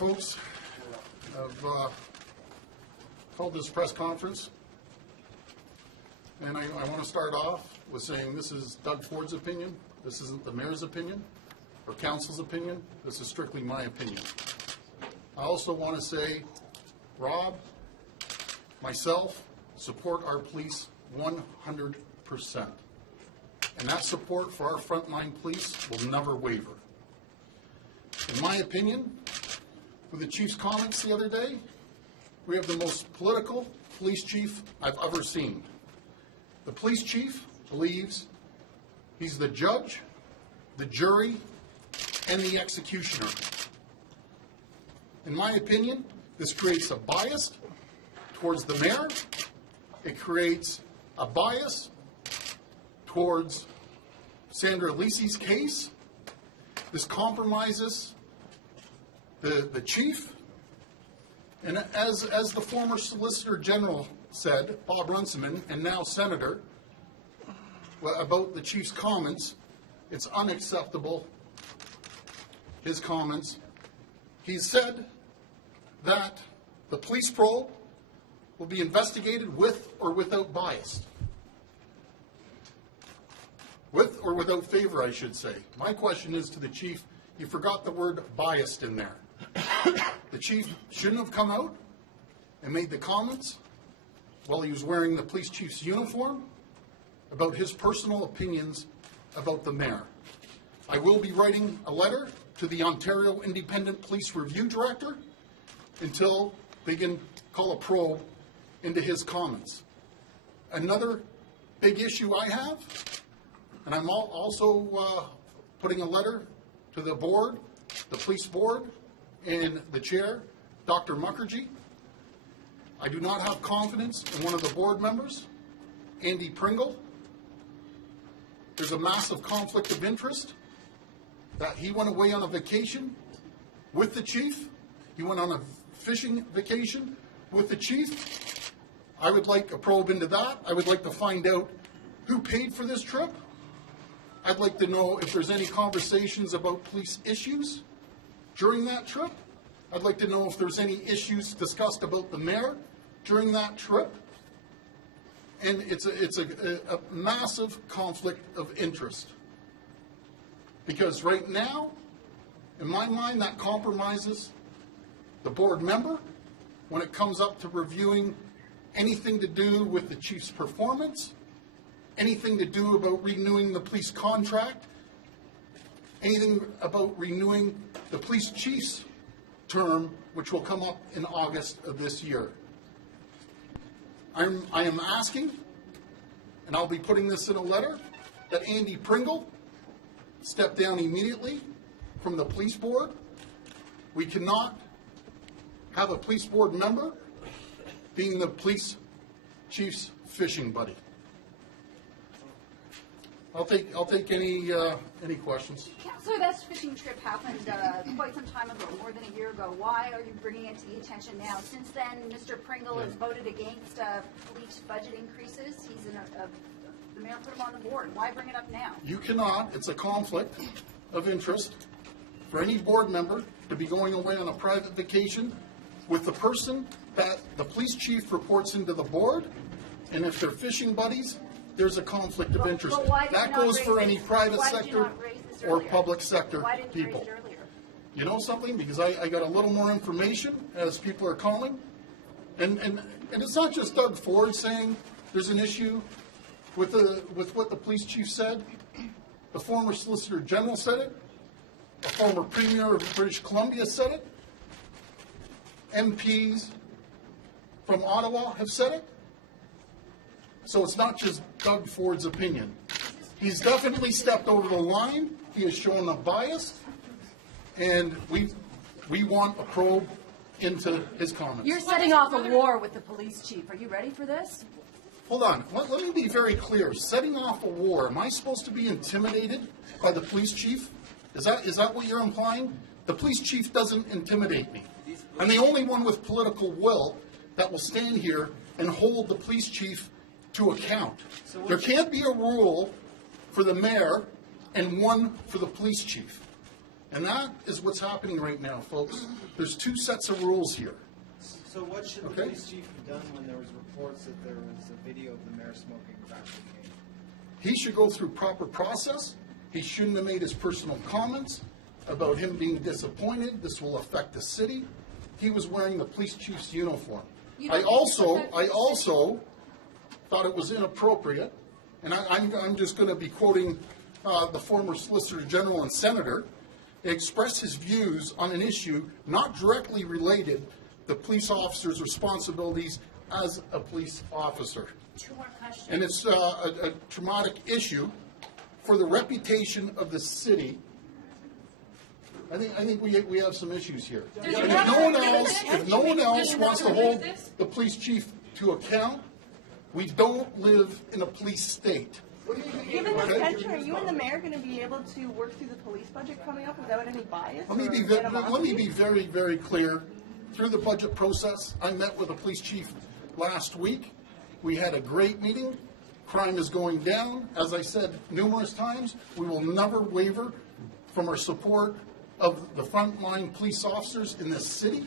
folks. I've called this press conference, and I want to start off with saying this is Doug Ford's opinion. This isn't the mayor's opinion or council's opinion. This is strictly my opinion. I also want to say, Rob, myself, support our police 100%. And that support for our frontline police will never waver. In my opinion, with the chief's comments the other day, we have the most political police chief I've ever seen. The police chief believes he's the judge, the jury, and the executioner. In my opinion, this creates a bias towards the mayor. It creates a bias towards Sandra Lisi's case. This compromises the chief. And as the former Solicitor General said, Bob Runciman, and now Senator, about the chief's comments, it's unacceptable, his comments. He said that the police probe will be investigated with or without bias. With or without favor, I should say. My question is to the chief, you forgot the word biased in there. The chief shouldn't have come out and made the comments while he was wearing the police chief's uniform about his personal opinions about the mayor. I will be writing a letter to the Ontario Independent Police Review Director until they can call a probe into his comments. Another big issue I have, and I'm also putting a letter to the board, the police board, and the chair, Dr. Mukherjee. I do not have confidence in one of the board members, Andy Pringle. There's a massive conflict of interest that he went away on a vacation with the chief. He went on a fishing vacation with the chief. I would like a probe into that. I would like to find out who paid for this trip. I'd like to know if there's any conversations about police issues during that trip. I'd like to know if there's any issues discussed about the mayor during that trip. And it's a massive conflict of interest. Because right now, in my mind, that compromises the board member when it comes up to reviewing anything to do with the chief's performance, anything to do about renewing the police contract, anything about renewing the police chief's term, which will come up in August of this year. I am asking, and I'll be putting this in a letter, that Andy Pringle step down immediately from the police board. We cannot have a police board member being the police chief's fishing buddy. I'll take any questions. Councillor, that fishing trip happened quite some time ago, more than a year ago. Why are you bringing it to the attention now? Since then, Mr. Pringle has voted against police budget increases. The mayor put him on the board. Why bring it up now? You cannot. It's a conflict of interest for any board member to be going away on a private vacation with the person that the police chief reports into the board, and if they're fishing buddies, there's a conflict of interest. That goes for any private sector or public sector people. You know something? Because I got a little more information as people are calling. And it's not just Doug Ford saying there's an issue with what the police chief said. The former Solicitor General said it. The former Premier of British Columbia said it. MPs from Ottawa have said it. So it's not just Doug Ford's opinion. He's definitely stepped over the line. He has shown a bias, and we want a probe into his comments. You're setting off a war with the police chief. Are you ready for this? Hold on. Let me be very clear. Setting off a war. Am I supposed to be intimidated by the police chief? Is that what you're implying? The police chief doesn't intimidate me. I'm the only one with political will that will stand here and hold the police chief to account. There can't be a rule for the mayor and one for the police chief. And that is what's happening right now, folks. There's two sets of rules here. So what should the Okay. police chief have done when there was reports that there was a video of the mayor smoking crack cocaine? He should go through proper process. He shouldn't have made his personal comments about him being disappointed. This will affect the city. He was wearing the police chief's uniform. I also thought it was inappropriate, and I'm just going to be quoting the former Solicitor General and Senator, express his views on an issue not directly related to police officers' responsibilities as a police officer. Two more questions. And it's a traumatic issue for the reputation of the city. I think we have some issues here. And if no one else wants to hold the police chief to account, we don't live in a police state. Given this Okay. tension, are you and the mayor going to be able to work through the police budget coming up without any bias? Let me or be animosity? very, very clear. Through the budget process, I met with the police chief last week. We had a great meeting. Crime is going down. As I said numerous times, we will never waver from our support of the frontline police officers in this city.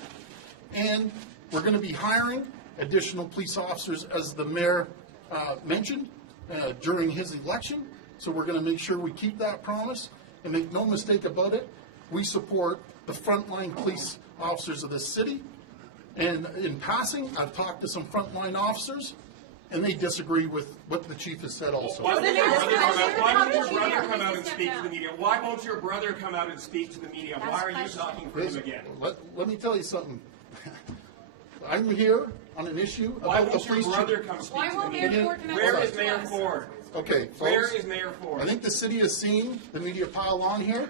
And we're going to be hiring additional police officers, as the mayor mentioned, during his election. So we're going to make sure we keep that promise. And make no mistake about it, we support the frontline police officers of this city. And in passing, I've talked to some frontline officers, and they disagree with what the chief has said also. Why won't your brother come out and speak to the media? Why won't your brother come out and speak to the media? Why are you talking for him again? Let me tell you something. I'm here on an issue Why about the won't your police brother chief. come speak Why to the won't Mayor media? Ford come out Where and is speak to Mayor us? Ford? Okay, Where folks. is Mayor Ford? I think the city has seen the media pile on here.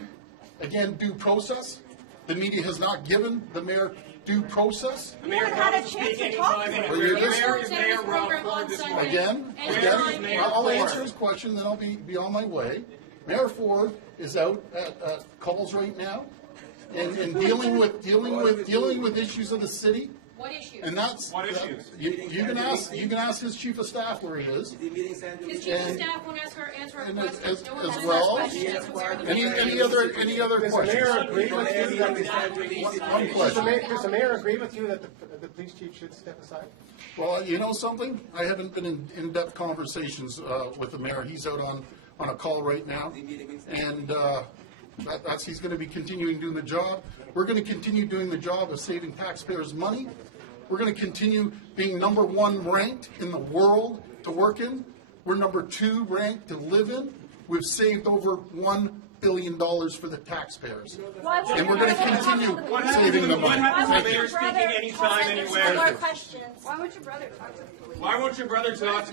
Again, due process. The media has not given the mayor due process. The mayor haven't had a comes to chance speak to talk anytime, to him. anywhere. Well, Where you're is Mayor program Ford on this Sunday. morning? Again, Where is Mayor I'll Ford? answer his question, then I'll be on my way. Mayor Ford is out at calls right now, and dealing with issues of the city. What issues? And that's What issues? You can ask his chief of staff where he is. His chief of and- staff won't answer our And questions. No one as has well, questions. any other Does the mayor questions? agree with you that One question. does the mayor agree with you that the police chief should step aside? Well, you know something? I haven't been in in-depth conversations with the mayor. He's out on a call right now, and he's going to be continuing doing the job. We're going to continue doing the job of saving taxpayers' money. We're going to continue being #1 ranked in the world to work in. We're #2 ranked to live in. We've saved over $1 billion for the taxpayers. And we're going to continue saving the What money. happens to Thank the you. mayor speaking anytime, anywhere? Why would your brother talk to the police? Why won't your brother talk to